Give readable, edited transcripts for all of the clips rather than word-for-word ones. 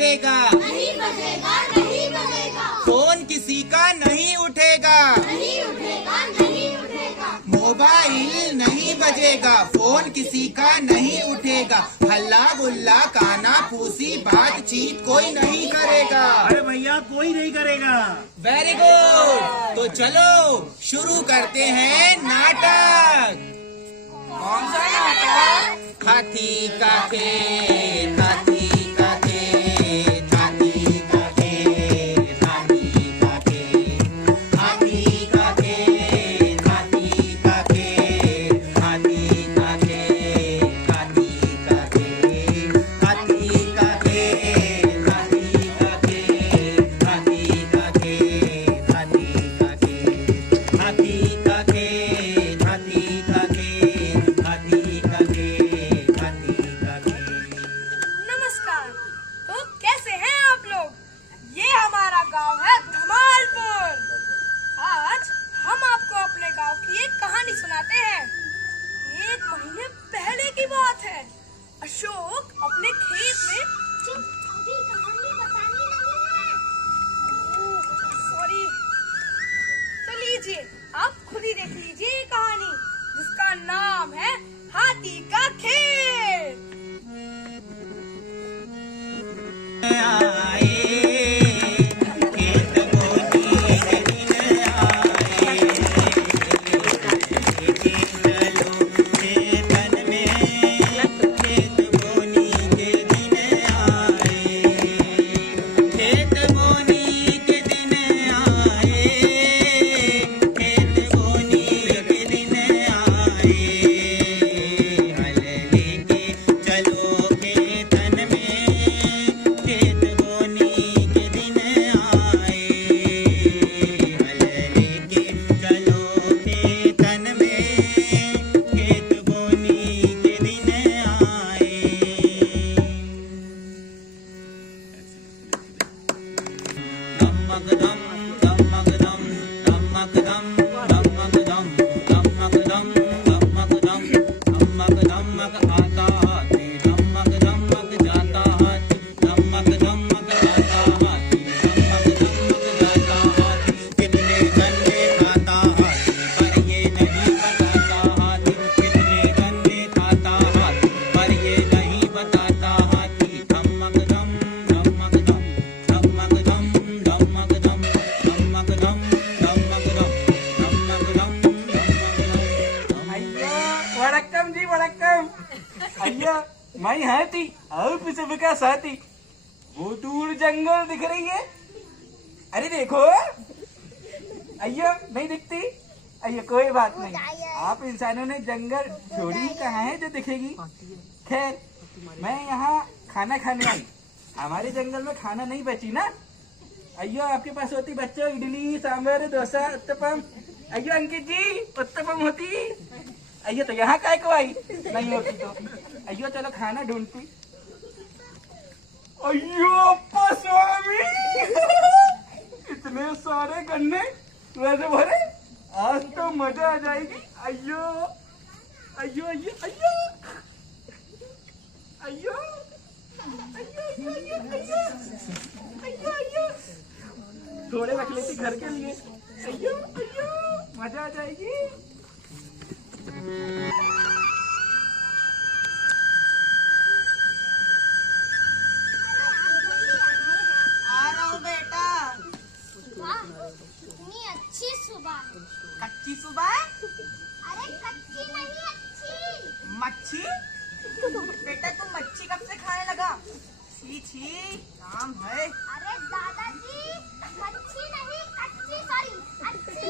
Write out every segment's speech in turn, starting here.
बजेगा, नहीं बजेगा, नहीं बजेगा। फोन किसी का नहीं उठेगा, नहीं उठेगा, नहीं उठेगा। मोबाइल नहीं बजेगा, फोन किसी का नहीं उठेगा, हल्ला गुल्ला काना फूसी बातचीत कोई नहीं करेगा। अरे भैया कोई नहीं करेगा। Very good. तो चलो शुरू करते हैं नाटक। कौन सा नाटक? हाथी का खेत, हाथी का खेत, हाथी का खेत, हाथी का खेत, हाथी का खेत, हाथी का खेत, हाथी का खेत, हाथी का खेत, हाथी का खेत, हाथी का खेत, हाथी का खेत, हाथी का खेत, हाथी का खेत, हाथी का खेत, हाथी का खेत, हाथी का खेत। नमस्कार। तो कैसे हैं आप लोग? ये हमारा गांव है धमालपुर। आज हम आपको अपने गांव की एक कहानी सुनाते हैं। 1 महीने पहले की बात है। अशोक अपने खेत में अभी कहानी बतानी नहीं है। सॉरी। तो लीजिए, आप खुद ही देख लीजिए ये कहानी, जिसका नाम है हाथी का खेत। आए खेत बोनी के दिन आए, चलो खेतन में खेत बोनी के दिन आए, खेत बोनी के दिन आए, खेत बोनी के दिन आए, हल लेके चलो खेतन में खेत बोनी के दिन आए, हल लेके चलो खेतन में खेत बोनी के दिन आए। धमक धम धमक धम धमक धम धमक धम धमक धम धमक धम धमक धमक आता हाथी, धमक धमक जाता हाथी, धमक धमक आता हाथी, धमक धमक जाता हाथी, कितने गन्ने खाता हाथी पर ये नहीं बताता हाथी, कितने गन्ने खाता हाथी पर ये नहीं बताता हाथी, धमक धम धमक धम धमक धम धमक धम धमक धम धमक धम धमक धम अय्यो वड़क्कम जी वड़क्कम। अय्यो मैं हाथी और पीछे का साथी। वो दूर जंगल दिख रही है। अरे देखो, अय्यो नहीं दिखती। अय्यो कोई बात नहीं, आप इंसानों ने जंगल छोड़ी ही कहाँ है जो दिखेगी। खैर मैं यहाँ खाना खाने आई। हमारे जंगल में खाना नहीं बची ना। अय्यो आपके पास होती बच्चों इडली सांभर डोसा उत्तपम। अय्यो अंकित जी उत्तपम होती। अय्यो तो यहाँ काय को आई नहीं होती तो। अय्यो चलो खाना ढूंढती। अय्यो अप्पा स्वामी इतने सारे गन्ने वैसे भरे, आज तो मजा आ जाएगी। अय्यो अय्यो अय्यो अय्यो अय्यो अय्यो अय्यो अय्यो अय्यो अय्यो थोड़े रख लेती घर के लिए। अय्यो अय्यो मजा आ जाएगी। आ रहा हूँ बेटा। वाह, कितनी अच्छी सुबह। कच्ची सुबह? अरे कच्ची नहीं, अच्छी। मच्छी? बेटा तू मच्छी कब से खाने लगा? छी छी, काम है। अरे दादाजी, मच्छी नहीं कच्ची, सॉरी अच्छी।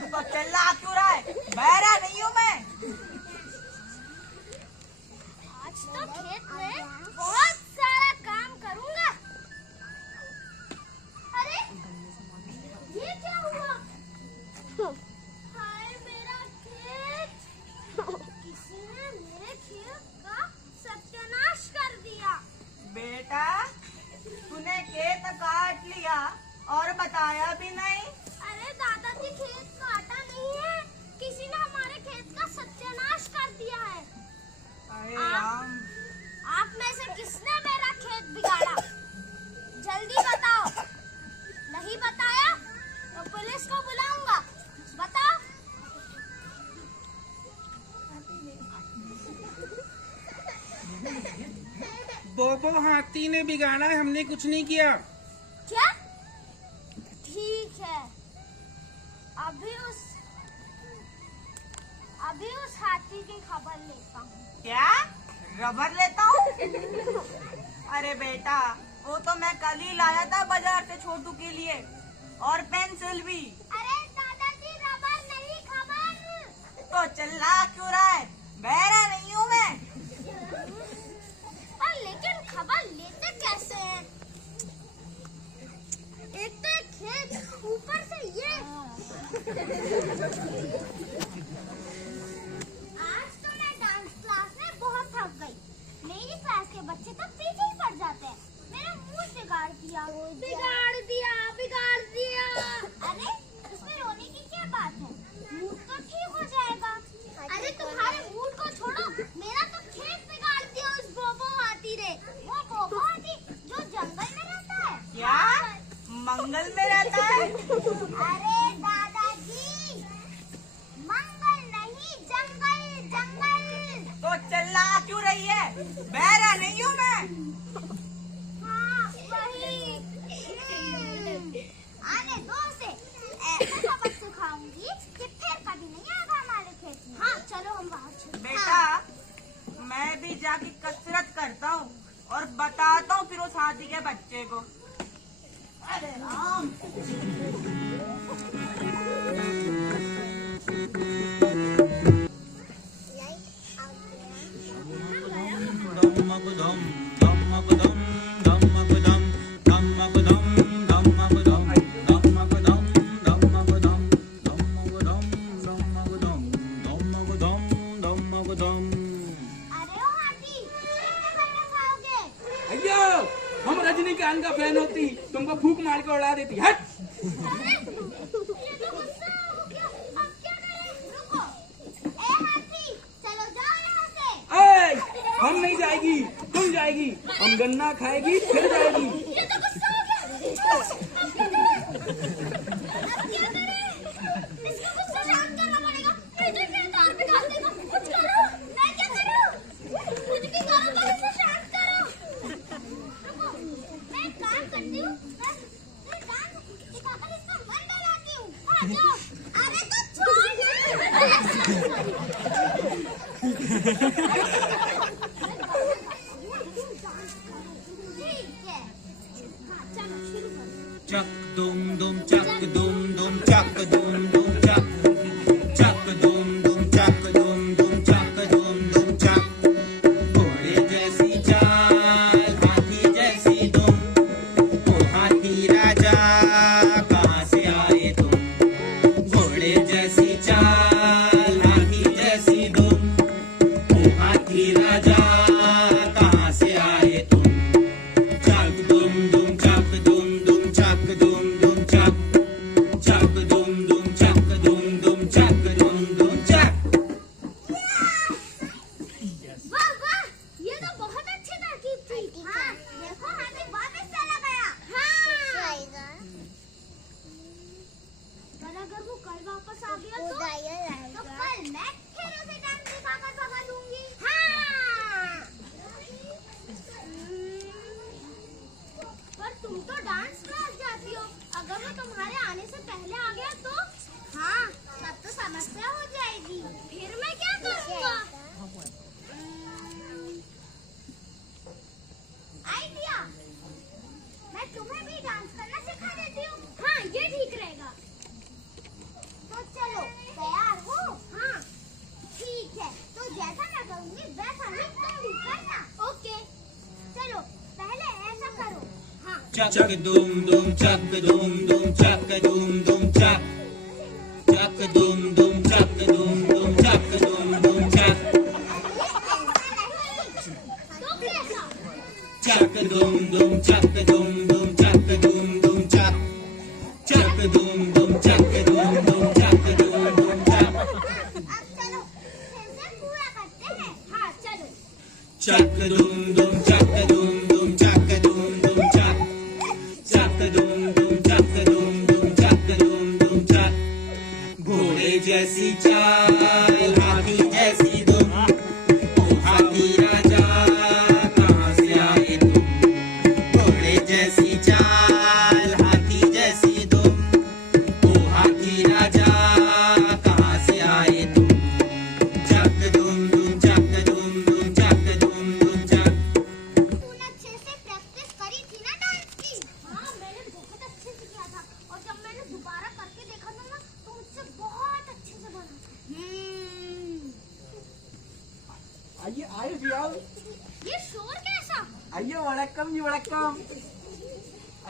तू अकेला क्यों रहा है? बहरा नहीं हूँ मैं। आज तो खेत में बहुत सारा काम करूंगा। अरे ये क्या हुआ? हाय मेरा खेत, किसी ने मेरे खेत का सत्यानाश कर दिया। बेटा तूने खेत काट लिया और बताया भी नहीं। अरे दादाजी खेत काटा नहीं है, किसी ने हमारे खेत का सत्यानाश कर दिया है। अरे राम, आप में से किसने वो हाथी ने बिगाड़ा है, हमने कुछ नहीं किया। क्या? ठीक है, अभी उस हाथी की खबर लेता हूँ। क्या रबर लेता हूँ? अरे बेटा, वो तो मैं कल ही लाया था बाजार से छोटू के लिए, और पेंसिल भी। अरे दादाजी, रबर नहीं, खबर। तो चिल्ला क्यों रहा है? बहरा नहीं हूँ मैं। और लेकिन खबर लेते कैसे हैं? एक तो एक खेत, ऊपर से ये। आज तो मैं डांस क्लास में बहुत थक गई। मेरी क्लास के बच्चे तो पीछे ही पड़ जाते हैं। मेरा मूड बिगाड़ दिया। अरे इसमें रोने की क्या बात है? मूड तो ठीक हो जाएगा। अरे तुम्हारे मूड को छोड़ो, मेरा तो खेत बिगाड़ दिया उस बोबो हाथी ने। वो बोबो हाथी जो जंगल में रहता है। क्या मंगल में रहता है? अरे दादाजी, मंगल नहीं, जंगल जंगल। तो चिल्ला क्यों रही है? बहरा नहीं हूँ मैं। हाँ वही। आने दो उसे, ऐसा सबक सिखाऊंगी कि फिर कभी नहीं आएगा हमारे खेत में। हाँ चलो हम बाहर चलते हैं। बेटा, मैं भी जाके कसरत करता हूँ और बताता हूँ फिर उस हाथी के बच्चे को। अरे Ram. Dum-ma-ba-dum, dum-ma-ba-dum, dum-ma-ba-dum, dum-ma-ba-dum, dum-ma-ba-dum, dum-ma-ba-dum, dum-ma-ba-dum, dum-ma-ba-dum, dum-ma-ba-dum, dum-ma-ba-dum, dum-ma-ba-dum. अरे ओ हाथी, कितने खाना खाओगे? अयो, हम रजनीकांत का फैन होती, तुमको फूक मार के उड़ा देती। हट। अरे, ये तो गुस्सा हो गया। अब क्या करें? रुको। ए हाथी, चलो जाओ यहाँ से। ऐ, हम नहीं जाएगी, तुम जाएगी। हम गन्ना खाएगी फिर जाएगी। ये तो गुस्सा हो गया। अब क्या करें? इसको गुस्सा शांत करना पड़ेगा। नहीं तो ये तार बिगाड़ देगा। कुछ करो। मैं क्या करूँ? कुछ भी करो, पर इसे शांत करो। रुको, मैं एक काम करती हूँ। मैं डांस सिखाकर इसका मन बहलाती हूँ। आ जाओ। अरे तो छोड़ ना। ठीक है। हाँ चलो शुरू करो। Chuck dum dum chuck dum dum chuck dum dum chuck chuck dum dum chuck dum dum chuck dum dum chuck घोड़े जैसी चाल हाथी जैसी दुम ओ हाथी राजा कहाँ से आए तुम घोड़े जैसी चाल हाथी जैसी दुम ओ हाथी राजा कहाँ से आए तुम Chuck dum dum chuck dum dum chuck dum dum chuck chuck dum dum chuck dum dum chuck dum dum chuck वाह वाह, ये तो बहुत अच्छी तरकीब थी। हाँ देखो, हाथी वापस चला गया। हाँ पर अगर वो कल वापस आ गया तो कल मैं फिर उसे डांस सिखाकर भगा दूंगी। हाँ पर तुम तो डांस क्लास जाती हो, अगर वो तुम्हारे आने से पहले आ गया तो? हाँ तब तो समस्या हो जाएगी। फिर मैं क्या करूँगा? आइडिया, मैं तुम्हें भी डांस करना सिखा देती हूँ। हाँ ये ठीक रहेगा। तो चलो, तैयार हो? हाँ ठीक है, तो जैसा मैं करूँगी वैसा ही तुम भी करना। ओके चलो, पहले ऐसा करो। हाँ chuck dum dum chuck dum dum chuck dum dum chuck chuck dum dum chuck dum dum chuck dum dum chuck तो कैसा? chuck dum dum chuck dum dum chuck dum dum chuck chuck dum dum chuck dum dum chuck dum dum chuck अब चलो फिर से पूरा करते हैं। हाँ चलो। chuck dum dum chuck dum dum chuck dum dum chuck chuck dum dum chuck dum dum chuck dum dum chuck घोड़े जैसी चाल हाथी जैसी दुम ओ हाथी राजा कहाँ से आए तुम आइए आए भी आओ। ये शोर कैसा? आइए वड़क्कम जी वड़क्कम।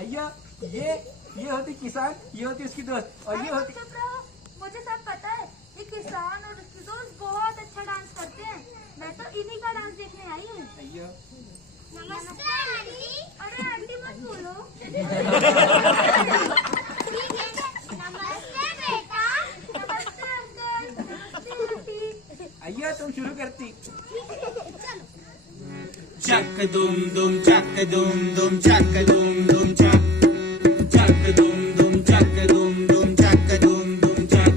आइए ये होती किसान, ये होती उसकी दोस्त और ये होती। चुप रहो, मुझे सब पता है। ये किसान और उसकी दोस्त बहुत अच्छा डांस करते हैं। मैं तो इन्हीं का डांस देखने आई हूँ। आइए नमस्ते आंटी। अरे आंटी मत बोलो। ठीक है, नमस्ते बेटा। नमस्ते अंकल। नमस्ते आंटी। आइए तुम शुरू करती। चलो। चक दुम दुम चक दुम दुम चक दुम दुम चक दुम दुम चक दुम दुम चक दुम दुम चक।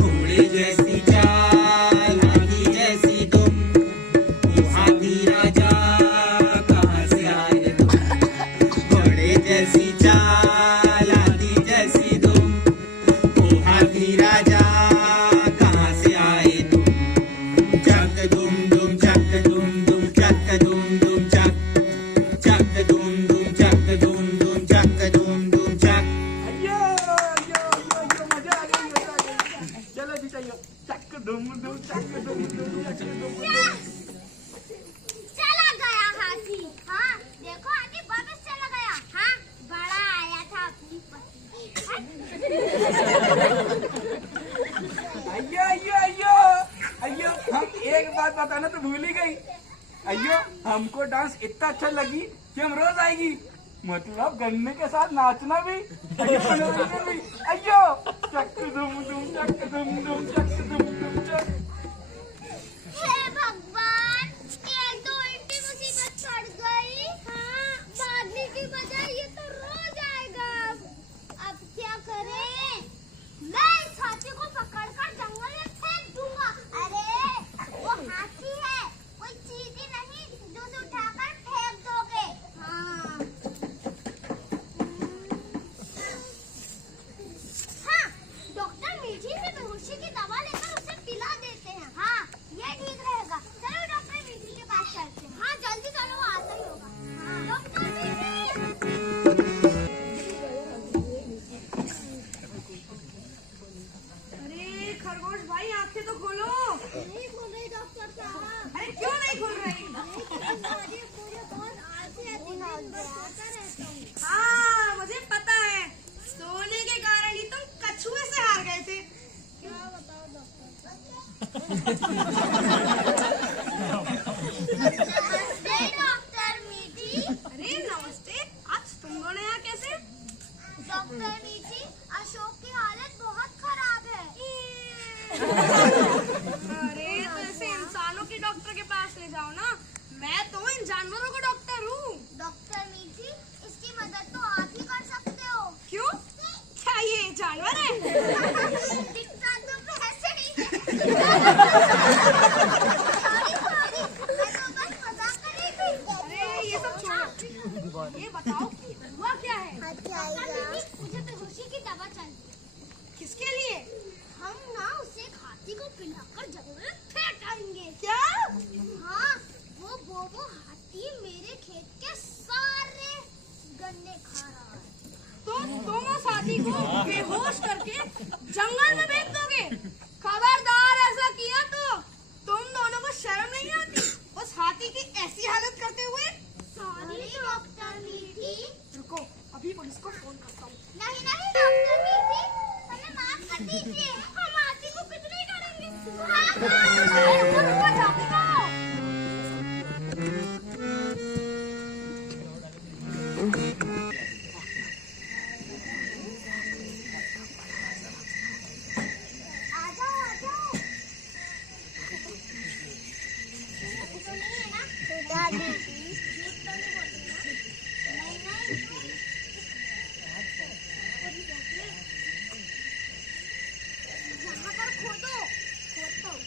घोड़े जैसी चाल हाथी जैसी तुम, ओ हाथी राजा कहाँ से आए तुम। घोड़े जैसी चाल हाथी जैसी तुम, ओ हाथी राजा कहाँ से आए तुम। चक दुम दुम चक दुम दुम चक दुम दुम चक दुम दुम चक दुम दुम चक दुम दुम चक। आइयो मजा आ गई। चलो जी चलो चक दुम दुम चक दुम दुम चक दुम दुम। चला गया हाथी। हाँ देखो हाथी वापस चला गया। हाँ बड़ा आया था अपनी पत्नी। आइयो हम एक बात बताना तो भूल ही गई। आइयो हमको डांस इतना अच्छा लगी कि हम रोज आएगी, मतलब गन्ने के साथ नाचना भी, आइयो मनोरंजन भी। आइयो चक दुम दुम चक दुम दुम चक दुम दुम चक। हे भगवान, ये तो उल्टी मुसीबत पड़ गई। हाँ भागने की बजाय ये तो रोज आएगा। अब क्या करें? मैं इस हाथी को पकड़कर जंगल में फेंक दूंगा। अरे वो हाथी है, कोई चीज ही नहीं जो उसे उठाकर फेंक दोगे। हाँ हाँ, डॉक्टर मीठी से बेहोशी की दवा लेकर उसे पिला देते हैं। हाँ ये ठीक रहेगा। चलो डॉक्टर मीठी के पास चलते हैं। हाँ जल्दी चलो, वो आता ही होगा। हाँ, डॉक्टर मीठी। अरे खरगोश भाई आंखें तो खोलो। नहीं खोल रही डॉक्टर साहब। अरे क्यों नहीं खुल रही? मुझे बहुत आती है, दिन भर सोता रहता हूँ। हाँ मुझे पता है, सोने के कारण ही तुम कछुए से हार गए थे। क्या बताओ डॉक्टर? नमस्ते डॉक्टर मीठी। अरे नमस्ते, आज तुम दोनों यहाँ कैसे? डॉक्टर मीठी, अशोक की हालत बहुत खराब है। अरे तो ऐसे इंसानों के डॉक्टर के पास ले जाओ ना, मैं तो इन जानवरों का डॉक्टर हूँ। डॉक्टर मीठी, इसकी मदद तो आप ही कर सकते हो। क्यों? क्या ये जानवर है? दिखता तो वैसे ही है। सॉरी, मैं तो बस मजाक कर रही थी। अरे ये सब छोड़ो, ये बताओ हुआ क्या है? डॉक्टर मीठी, मुझे बेहोशी की दवा चाहिए। किसके लिए? हम ना उसे एक हाथी को पिलाकर जंगल में फेंक आएंगे। क्या? हाँ, वो बोबो हाथी मेरे खेत के सारे गन्ने खा रहा है। तुम उस हाथी को बेहोश करके जंगल में फेंक दोगे? खबरदार, ऐसा किया तो तुम दोनों को शर्म नहीं आती उस हाथी की ऐसी हालत करते हुए? सॉरी डॉक्टर मीठी। रुको, अभी पुलिस को फोन करता हूँ। नहीं डॉक्टर मीठी, हमें माफ कर दीजिए। हम हाथी को कुछ नहीं करेंगे। रुको, जाते रहो। आ जाओ। सुनिए ना दादी, झूठ तो नहीं बोल रही ना? नहीं। यहाँ पर खोदो। खोदता हूँ।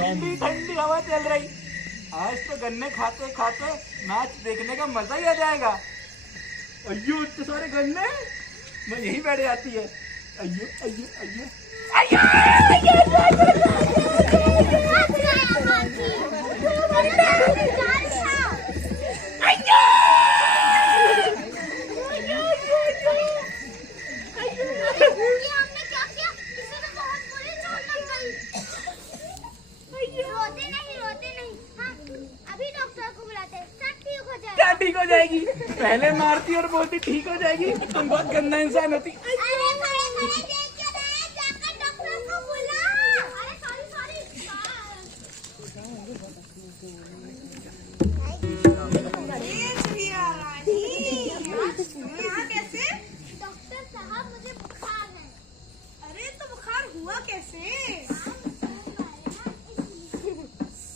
ठंडी ठंडी हवा चल रही। आज तो गन्ने खाते खाते मैच देखने का मजा ही आ जाएगा। अयो इतने सारे गन्ने, मैं यहीं बैठ जाती है। अयो अयो अयो क्या ठीक हो जाएगी? पहले मारती और बोलती ठीक हो जाएगी। तुम बहुत गंदा इंसान होती। डॉक्टर साहब मुझे बुखार है। अरे तो बुखार हुआ कैसे?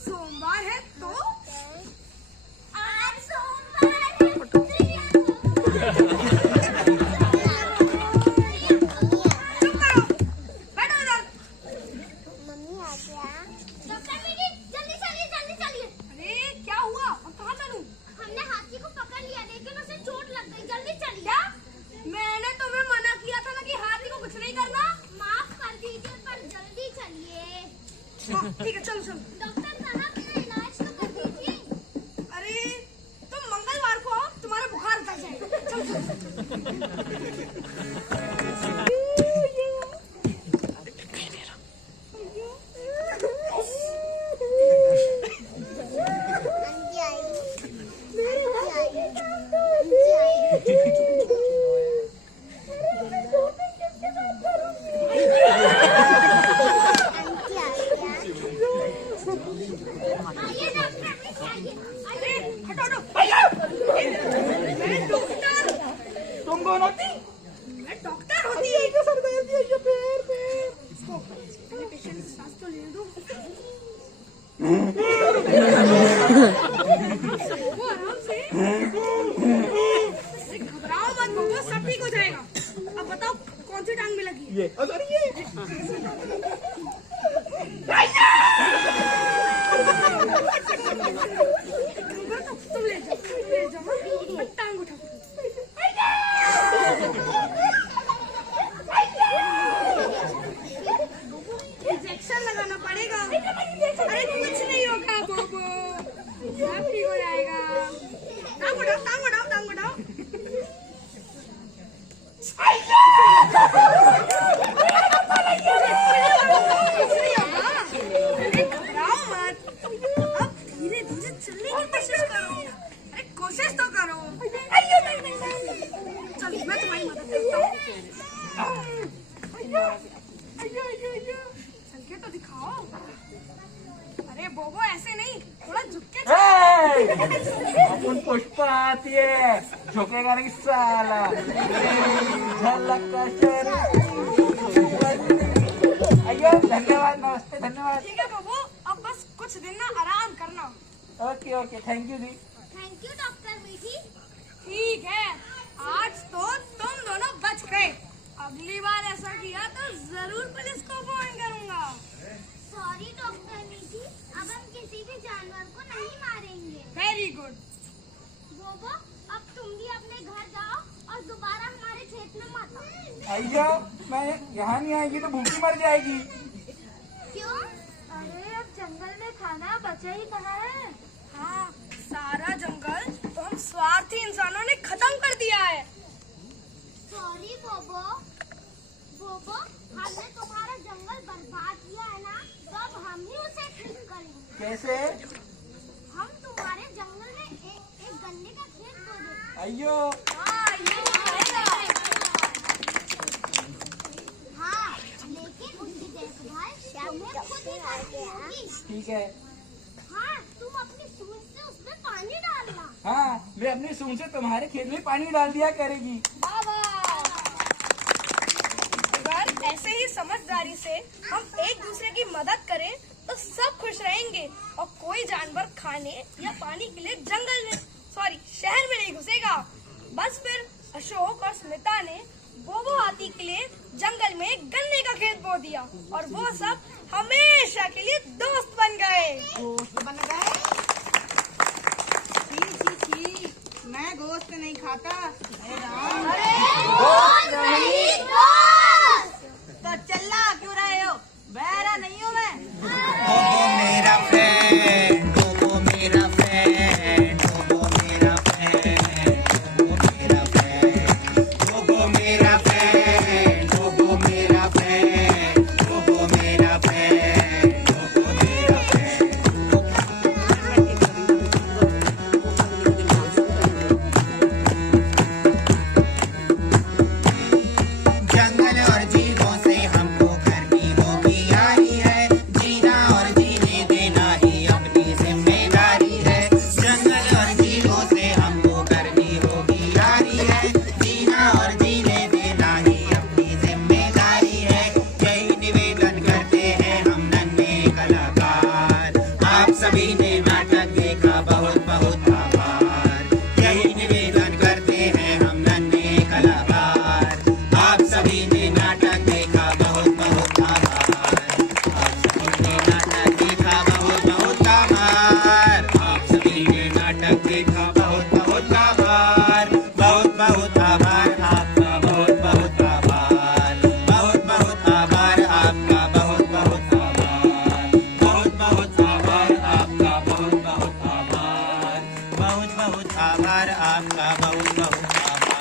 सोमवार है तो आज सोमवार है। चुप करो, बैठो इधर। मम्मी आ गया। डॉक्टर बेटी जल्दी चलिए जल्दी चलिए। अरे क्या हुआ? अब कहाँ चलूं? हमने हाथी को पकड़ लिया लेकिन उसे चोट लग गई। जल्दी चलिए। क्या? मैंने तुम्हें मना किया था ना कि हाथी को कुछ नहीं करना। माफ कर दीजिए पर जल्दी चलिए। हाँ, ठीक है चलो चलो। डॉक्टर साहब मेरा इलाज तो कर दीजिए। अरे तुम मंगलवार को आओ, तुम्हारा बुखार उतर जाएगा। चलो चलो। आइए डॉक्टर आइए। अरे हटो हटो। मैं डॉक्टर, तुम कौन होती? मैं डॉक्टर होती। इसको पहले पेशेंट से सांस तो लेने दो। वो आराम से। अरे घबराओ मत बबू, सब ठीक हो जाएगा। अब बताओ कौन सी टांग में लगी है? ये अरे ये तुम ले जाओ मैं टांग उठा। इंजेक्शन लगाना पड़ेगा। अरे कुछ नहीं होगा बाबू, सब ठीक हो जाएगा। टांग उठाओ टांग उठाओ टांग उठाओ। अरे घबराओ मत, अब धीरे धीरे चलने की कोशिश करो। अरे कोशिश तो करो। चलो मैं तुम्हारी मदद करता हूँ। चल के तो दिखाओ। अरे बोबो ऐसे नहीं, थोड़ा झुक के चल। अपन पुष्पा आती है, झुकेगा नहीं साला। झलक का शरीर। अयो धन्यवाद, नमस्ते, धन्यवाद। ठीक है बोबो, अब बस कुछ दिन ना आराम करना। Okay okay, thank you the. Thank you doctor बेटी। ठीक है, आज तो तुम दोनों बच गए। अगली बार ऐसा किया तो जरूर पुलिस को फोन करूंगा। सॉरी डॉक्टर बेटी, अब हम किसी भी जानवर को नहीं मारेंगे। Very good. बोबो अब तुम भी अपने घर जाओ और दोबारा हमारे खेत में मत आओ। अयो मैं यहाँ नहीं आएगी तो भूखी मर जाएगी। क्यों? अरे अब जंगल में खाना बचा ही कहाँ है। हाँ, सारा जंगल तो हम स्वार्थी इंसानों ने खत्म कर दिया है। सॉरी बोबो। बोबो हमने तुम्हारा जंगल बर्बाद किया है ना, तो अब हम ही उसे ठीक करेंगे। कैसे? हम तुम्हारे जंगल में एक गन्ने का खेत बो देंगे। अयो हाँ, ये करेगा। हाँ लेकिन उसकी देखभाल तुम्हें खुद ही करनी होगी। ठीक है। हाँ तुम अपनी सूंड से उसमें पानी डालना। हाँ मैं अपनी सूंड से तुम्हारे खेत में पानी डाल दिया करेगी। बाबा, अगर ऐसे ही समझदारी से हम एक दूसरे की मदद करें तो सब खुश रहेंगे और कोई जानवर खाने या पानी के लिए जंगल में शहर में नहीं घुसेगा। बस फिर अशोक और स्मिता ने बोबो हाथी के लिए जंगल में गन्ने का खेत बो दिया और वो सब हमेशा के लिए दोस्त बन गए। गोश्त बन गए? छी छी छी, मैं गोश्त नहीं खाता। अरे राम, तो चिल्ला क्यों रहे हो? बहरा नहीं हूँ मैं। वो मेरा फ्रेंड, वो मेरा फ्रेंड, वो मेरा फ्रेंड, वो मेरा फ्रेंड, वो मेरा फ्रेंड, वो मेरा फ्रेंड, वो मेरा फ्रेंड, वो मेरा जंगल और जीवों से हमको करनी होगी यारी है, जीना और जीने देना ही अपनी जिम्मेदारी है। जंगल और जीवों से हमको करनी होगी यारी है, जीना और जीने देना ही अपनी जिम्मेदारी है। यही निवेदन करते हैं हम नन्हे कलाकार, आप सभी ने नाटक देखा, बहुत बहुत आभार। यही निवेदन करते हैं हम नन्हे कलाकार, आप सभी ने नाटक देखा, बहुत बहुत आभार। आप सभी ने नाटक देखा, बहुत बहुत आभार। आप सभी ने नाटक देखा, बहुत बहुत आभार। बहुत बहुत आभार आपका, बहुत बहुत आभार। बहुत बहुत आभार आपका, बहुत बहुत आभार। बहुत बहुत आभार आपका, बहुत बहुत आभार। बहुत बहुत आभार आपका, बहुत बहुत आभार।